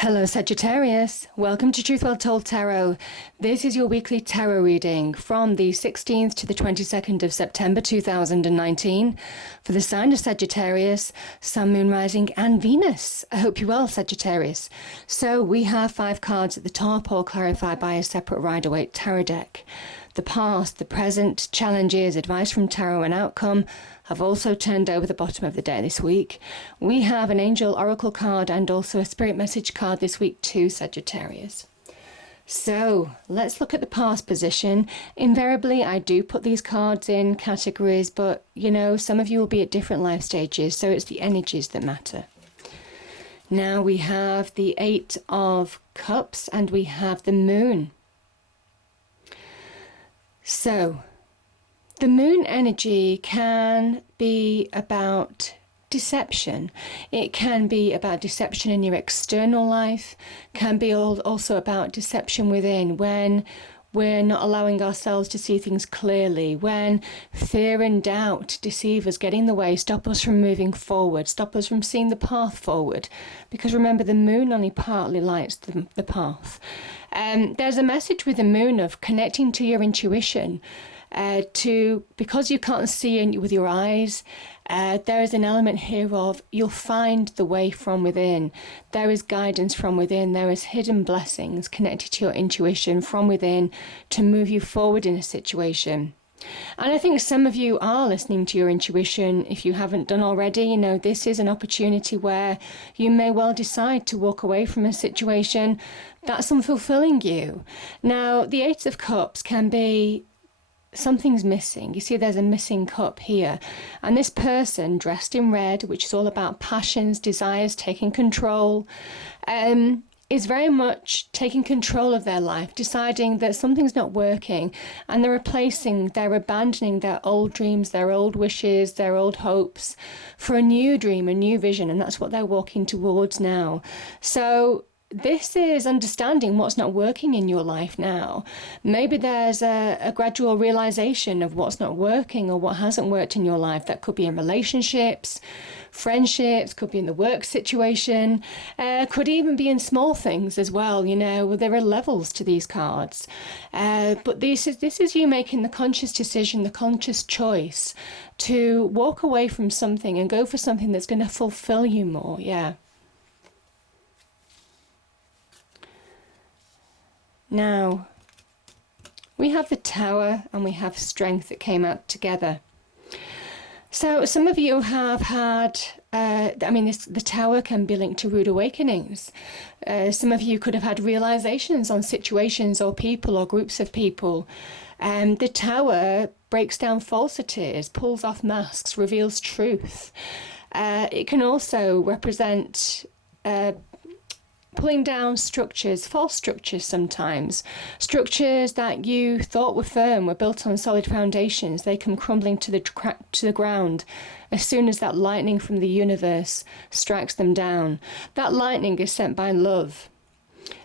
Hello Sagittarius, welcome to Truth Well Told Tarot. This is your weekly tarot reading from the 16th to the 22nd of September 2019 for the sign of Sagittarius, Sun, Moon, Rising and Venus. I hope you're well, Sagittarius. So we have 5 cards at the top, all clarified by a separate Rider-Waite tarot deck. The past, the present, challenges, advice from tarot and outcome have also turned over the bottom of the deck this week. We have an angel oracle card and also a spirit message card this week too, Sagittarius. So let's look at the past position. Invariably, I do put these cards in categories, but you know, some of you will be at different life stages, so it's the energies that matter. Now we have the 8 of Cups and we have the Moon. So, the moon energy can be about deception. It can be about deception in your external life, can be also about deception within, when we're not allowing ourselves to see things clearly, when fear and doubt deceive us, get in the way, stop us from moving forward, stop us from seeing the path forward. Because remember, the moon only partly lights the path. There's a message with the moon of connecting to your intuition, because you can't see with your eyes. There is an element here of you'll find the way from within. There is guidance from within. There is hidden blessings connected to your intuition from within to move you forward in a situation. And I think some of you are listening to your intuition. If you haven't done already, you know, this is an opportunity where you may well decide to walk away from a situation that's unfulfilling you. Now, the 8 of Cups can be something's missing. You see, there's a missing cup here. And this person dressed in red, which is all about passions, desires, taking control, is very much taking control of their life, deciding that something's not working, and they're abandoning their old dreams, their old wishes, their old hopes for a new dream, a new vision, and that's what they're walking towards now. So this is understanding what's not working in your life now. Maybe there's a gradual realization of what's not working or what hasn't worked in your life. That could be in relationships, friendships, could be in the work situation, could even be in small things as well. You know, there are levels to these cards. But this is you making the conscious decision, the conscious choice to walk away from something and go for something that's going to fulfill you more. Yeah. Now, we have the Tower and we have Strength that came out together. So some of you have had, the Tower can be linked to rude awakenings. Some of you could have had realizations on situations or people or groups of people. The Tower breaks down falsities, pulls off masks, reveals truth. It can also represent pulling down structures, false structures sometimes. Structures that you thought were firm, were built on solid foundations. They come crumbling to the ground as soon as that lightning from the universe strikes them down. That lightning is sent by love.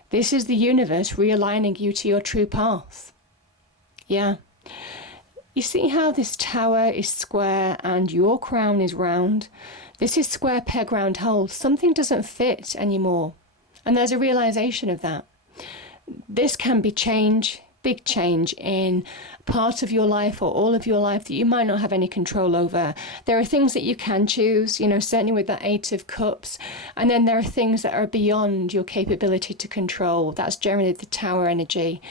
This is the universe realigning you to your true path. Yeah. You see how this Tower is square and your crown is round? This is square peg round hole. Something doesn't fit anymore. And there's a realization of that. This can be change, big change in part of your life or all of your life that you might not have any control over. There are things that you can choose, you know, certainly with that 8 of Cups. And then there are things that are beyond your capability to control. That's generally the Tower energy.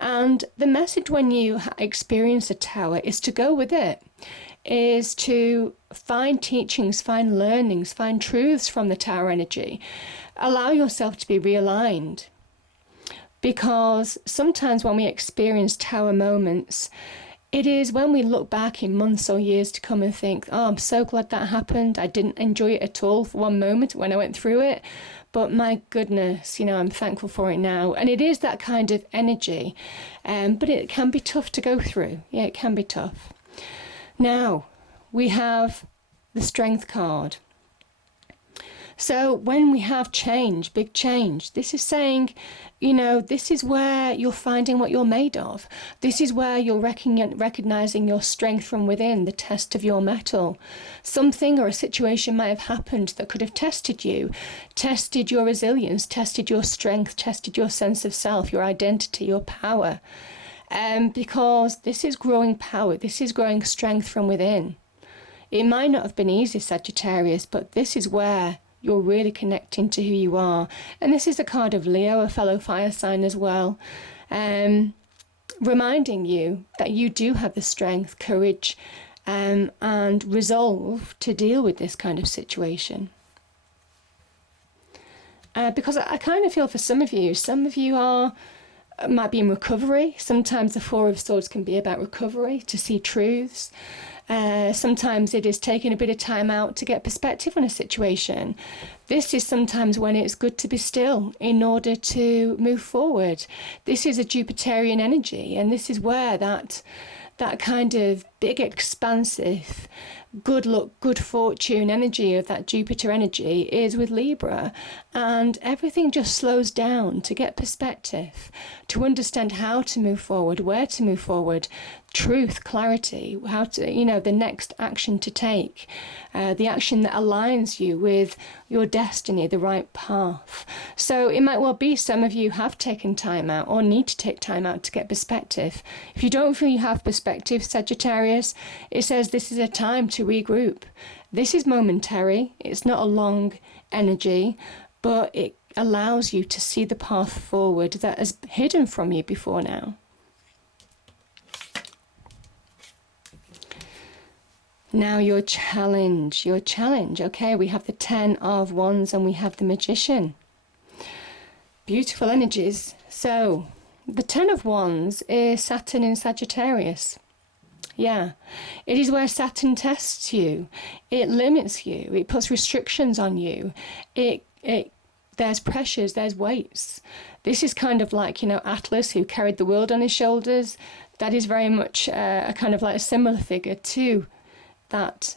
And the message when you experience a Tower is to go with it, is to find teachings, find learnings, find truths from the Tower energy. Allow yourself to be realigned, because sometimes when we experience Tower moments, it is when we look back in months or years to come and think, oh, I'm so glad that happened. I didn't enjoy it at all for one moment when I went through it, but my goodness, you know, I'm thankful for it now. And it is that kind of energy, but it can be tough to go through. Yeah, it can be tough. Now, we have the Strength card. So when we have change, big change, this is saying, you know, this is where you're finding what you're made of. This is where you're recognizing your strength from within, the test of your mettle. Something or a situation might have happened that could have tested you, tested your resilience, tested your strength, tested your sense of self, your identity, your power. Because this is growing power, this is growing strength from within. It might not have been easy, Sagittarius, but this is where you're really connecting to who you are. And this is a card of Leo, a fellow fire sign as well, reminding you that you do have the strength, courage, and resolve to deal with this kind of situation. Because I kind of feel for some of you might be in recovery. Sometimes the Four of Swords can be about recovery, to see truths. Sometimes it is taking a bit of time out to get perspective on a situation. This is sometimes when it's good to be still in order to move forward. This is a Jupiterian energy, and this is where that kind of big, expansive, good luck, good fortune energy of that Jupiter energy is with Libra, and everything just slows down to get perspective, to understand how to move forward, where to move forward, truth, clarity, how to, you know, the next action to take, the action that aligns you with your destiny, the right path. So it might well be some of you have taken time out or need to take time out to get perspective. If you don't feel you have perspective, Sagittarius, it says this is a time to regroup. This is momentary. It's not a long energy, but it allows you to see the path forward that is hidden from you before now. Now your challenge. Okay, we have the Ten of Wands and we have the Magician. Beautiful energies. So, the Ten of Wands is Saturn in Sagittarius. Yeah, it is where Saturn tests you. It limits you. It puts restrictions on you. There's pressures, there's weights. This is kind of like, you know, Atlas, who carried the world on his shoulders. That is very much a kind of like a similar figure to that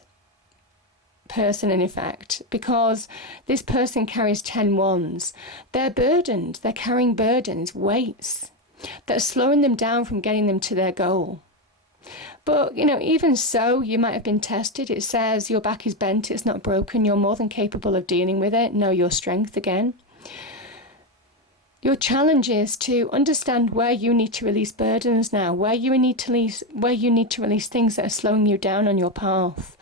person, in effect, because this person carries 10 wands. They're burdened, they're carrying burdens, weights that are slowing them down from getting them to their goal. But, you know, even so, you might have been tested. It says your back is bent, it's not broken, you're more than capable of dealing with it. Know your strength again. Your challenge is to understand where you need to release burdens now, where you need to release things that are slowing you down on your path.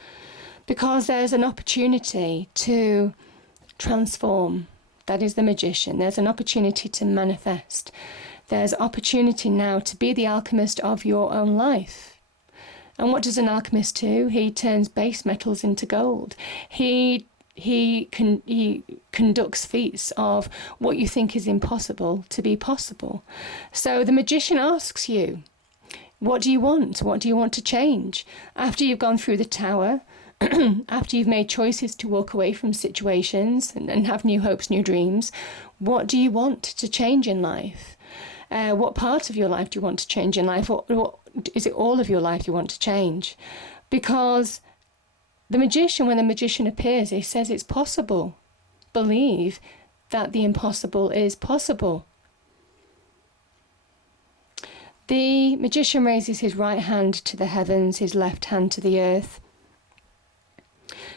Because there's an opportunity to transform. That is the Magician. There's an opportunity to manifest. There's opportunity now to be the alchemist of your own life. And what does an alchemist do? He turns base metals into gold. He conducts feats of what you think is impossible to be possible. So the Magician asks you, what do you want? What do you want to change? After you've gone through the Tower, after you've made choices to walk away from situations and have new hopes, new dreams, what do you want to change in life? What part of your life do you want to change in life? What is it, all of your life you want to change? Because the Magician, when the Magician appears, he says it's possible. Believe that the impossible is possible. The Magician raises his right hand to the heavens, his left hand to the earth,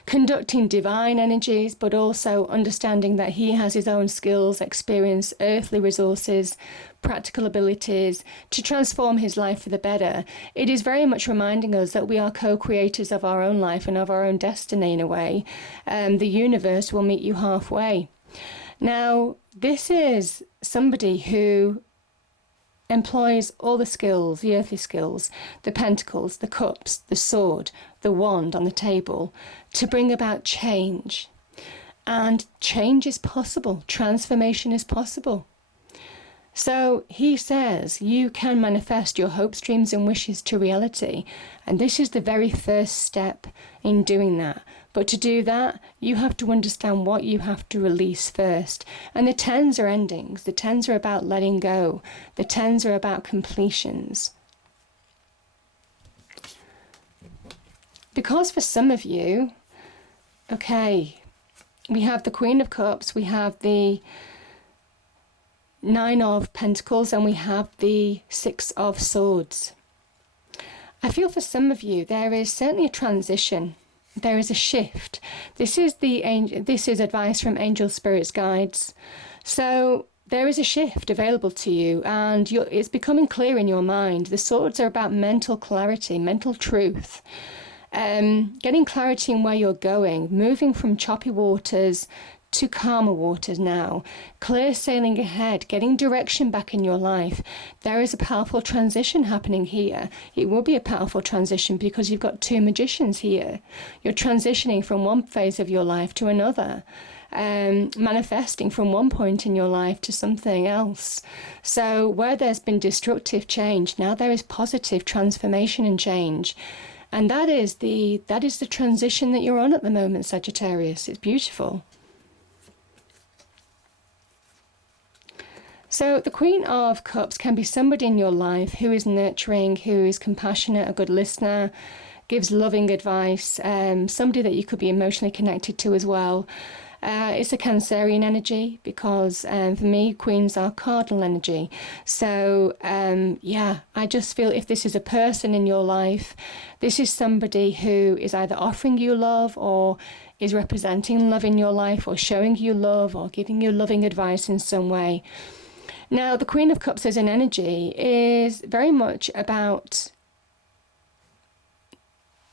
conducting divine energies, but also understanding that he has his own skills, experience, earthly resources, practical abilities to transform his life for the better. It is very much reminding us that we are co-creators of our own life and of our own destiny in a way. The universe will meet you halfway. Now, this is somebody who employs all the skills, the earthly skills, the pentacles, the cups, the sword, the wand on the table to bring about change. And change is possible. Transformation is possible. So he says you can manifest your hopes, dreams and wishes to reality. And this is the very first step in doing that. But to do that, you have to understand what you have to release first. And the tens are endings. The tens are about letting go. The tens are about completions. Because for some of you, okay, we have the Queen of Cups, we have the Nine of Pentacles, and we have the Six of Swords. I feel for some of you there is certainly a transition. There is a shift. This is advice from angel spirits guides. So there is a shift available to you, and it's becoming clear in your mind. The swords are about mental clarity, mental truth. Getting clarity in where you're going, moving from choppy waters to calmer waters now, clear sailing ahead, getting direction back in your life. There is a powerful transition happening here. It will be a powerful transition because you've got two magicians here. You're transitioning from one phase of your life to another, manifesting from one point in your life to something else. So where there's been destructive change, now there is positive transformation and change. And that is the transition that you're on at the moment, Sagittarius. It's beautiful. So the Queen of Cups can be somebody in your life who is nurturing, who is compassionate, a good listener, gives loving advice, somebody that you could be emotionally connected to as well. It's a Cancerian energy because for me, queens are cardinal energy. So yeah, I just feel if this is a person in your life, this is somebody who is either offering you love or is representing love in your life or showing you love or giving you loving advice in some way. Now, the Queen of Cups as an energy is very much about,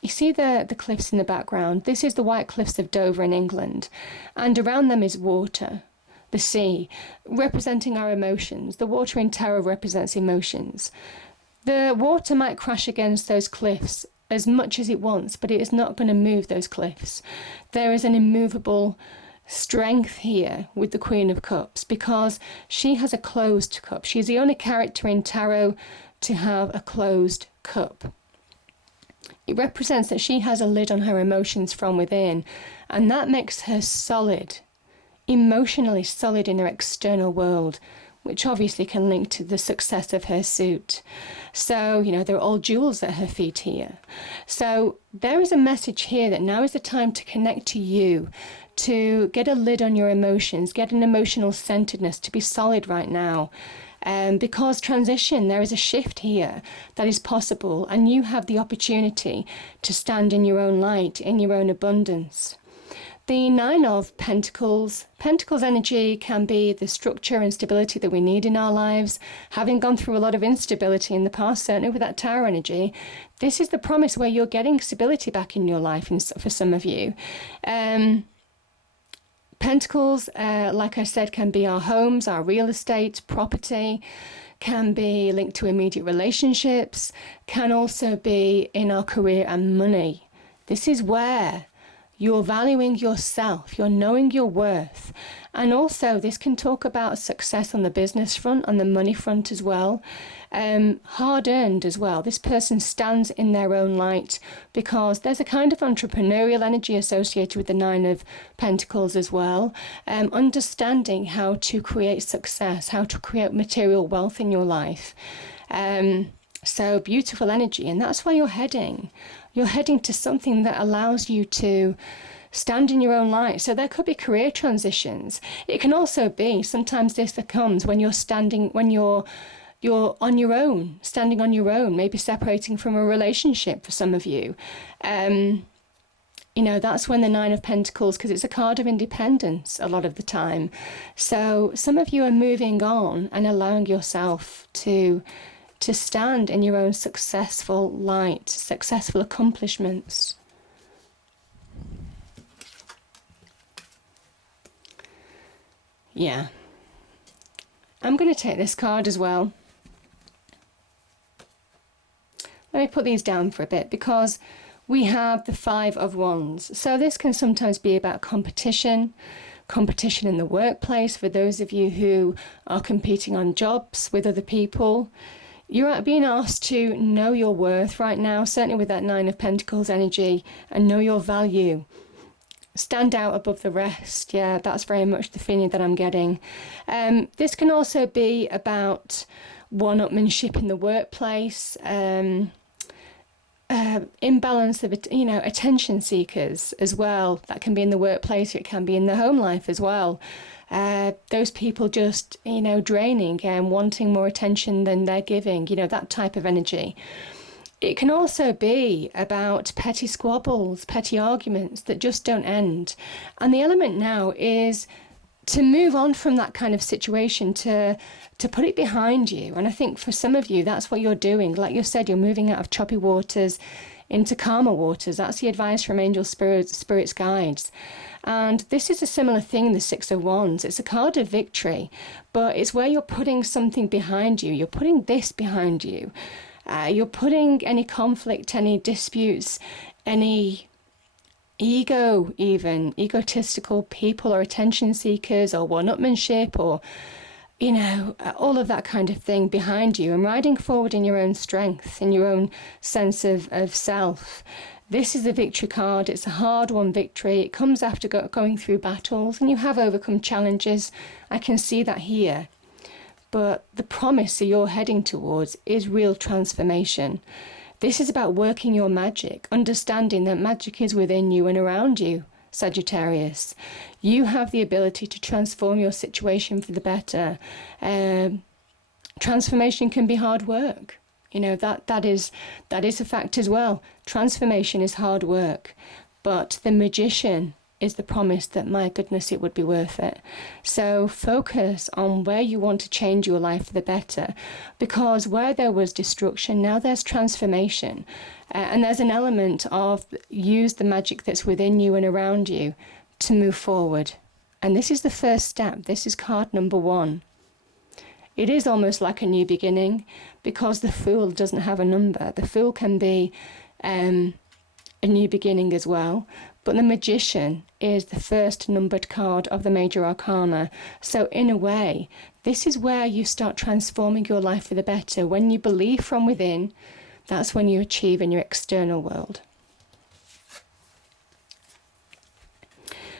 you see the cliffs in the background. This is the White Cliffs of Dover in England, and around them is water, the sea, representing our emotions. The water in tarot represents emotions. The water might crash against those cliffs as much as it wants, but it is not going to move those cliffs. There is an immovable strength here with the Queen of Cups because she has a closed cup. She's the only character in tarot to have a closed cup. It represents that she has a lid on her emotions from within, and that makes her solid, emotionally solid in her external world, which obviously can link to the success of her suit. So, there are all jewels at her feet here. So there is a message here that now is the time to connect to you, to get a lid on your emotions, get an emotional centeredness, to be solid right now. Because transition, there is a shift here that is possible, and you have the opportunity to stand in your own light, in your own abundance. The Nine of Pentacles. Pentacles energy can be the structure and stability that we need in our lives. Having gone through a lot of instability in the past, certainly with that Tower energy, this is the promise where you're getting stability back in your life for some of you. Pentacles, like I said, can be our homes, our real estate, property, can be linked to immediate relationships, can also be in our career and money. This is where you're valuing yourself, you're knowing your worth. And also this can talk about success on the business front, on the money front as well. Hard earned as well. This person stands in their own light because there's a kind of entrepreneurial energy associated with the Nine of Pentacles as well. Understanding how to create success, how to create material wealth in your life. So beautiful energy, and that's where you're heading. You're heading to something that allows you to stand in your own light. So there could be career transitions. It can also be sometimes this that comes when you're standing, when you're on your own, standing on your own, maybe separating from a relationship for some of you. That's when the Nine of Pentacles, because it's a card of independence a lot of the time. So some of you are moving on and allowing yourself to stand in your own successful light, successful accomplishments. Yeah. I'm going to take this card as well. Let me put these down for a bit because we have the Five of Wands. So this can sometimes be about competition in the workplace for those of you who are competing on jobs with other people. You're being asked to know your worth right now, certainly with that Nine of Pentacles energy, and know your value. Stand out above the rest. Yeah, that's very much the feeling that I'm getting. This can also be about one-upmanship in the workplace, a imbalance of, attention seekers as well. That can be in the workplace, or it can be in the home life as well. Those people just, draining and wanting more attention than they're giving, that type of energy. It can also be about petty squabbles, petty arguments that just don't end. And the element now is to move on from that kind of situation, to put it behind you. And I think for some of you, that's what you're doing. Like you said, you're moving out of choppy waters into calmer waters. That's the advice from angel spirits guides. And this is a similar thing in the Six of Wands. It's a card of victory, but it's where you're putting something behind you. You're putting this behind you. You're putting any conflict, any disputes, any ego, even egotistical people or attention seekers or one-upmanship or, all of that kind of thing behind you, and riding forward in your own strength, in your own sense of self. This is a victory card. It's a hard-won victory. It comes after going through battles, and you have overcome challenges. I can see that here. But the promise that you're heading towards is real transformation. This is about working your magic, understanding that magic is within you and around you, Sagittarius. You have the ability to transform your situation for the better. Transformation can be hard work. That is a fact as well. Transformation is hard work. But the magician is the promise that, my goodness, it would be worth it. So focus on where you want to change your life for the better, because where there was destruction, now there's transformation. And there's an element of use the magic that's within you and around you to move forward. And this is the first step. This is card number 1. It is almost like a new beginning, because the Fool doesn't have a number. The Fool can be a new beginning as well. But the Magician is the first numbered card of the Major Arcana. So in a way, this is where you start transforming your life for the better. When you believe from within, that's when you achieve in your external world.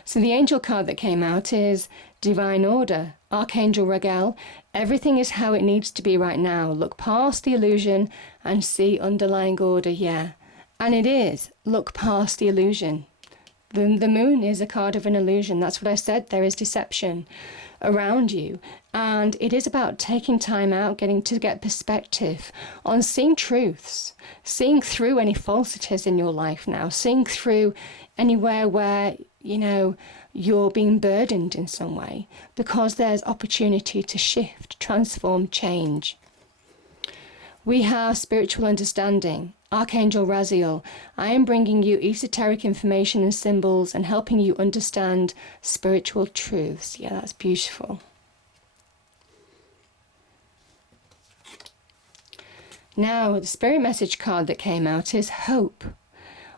So the angel card that came out is Divine Order, Archangel Raguel. Everything is how it needs to be right now. Look past the illusion and see underlying order. Yeah. And it is. Look past the illusion. The moon is a card of an illusion. That's what I said. There is deception around you. And it is about taking time out, getting to get perspective on seeing truths, seeing through any falsities in your life now, seeing through anywhere where, you're being burdened in some way, because there's opportunity to shift, transform, change. We have spiritual understanding. Archangel Raziel, I am bringing you esoteric information and symbols and helping you understand spiritual truths. Yeah, that's beautiful. Now, the spirit message card that came out is Hope.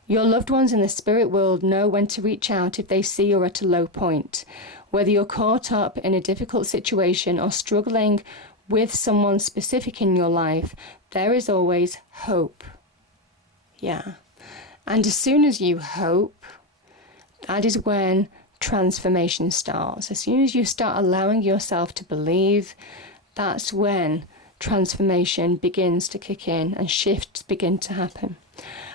Your loved ones in the spirit world know when to reach out if they see you're at a low point. Whether you're caught up in a difficult situation or struggling with someone specific in your life, there is always hope. Yeah. And as soon as you hope, that is when transformation starts. As soon as you start allowing yourself to believe, that's when transformation begins to kick in and shifts begin to happen.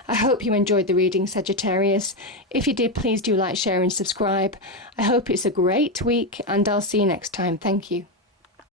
I hope you enjoyed the reading, Sagittarius. If you did, please do like, share and subscribe. I hope it's a great week, and I'll see you next time. Thank you.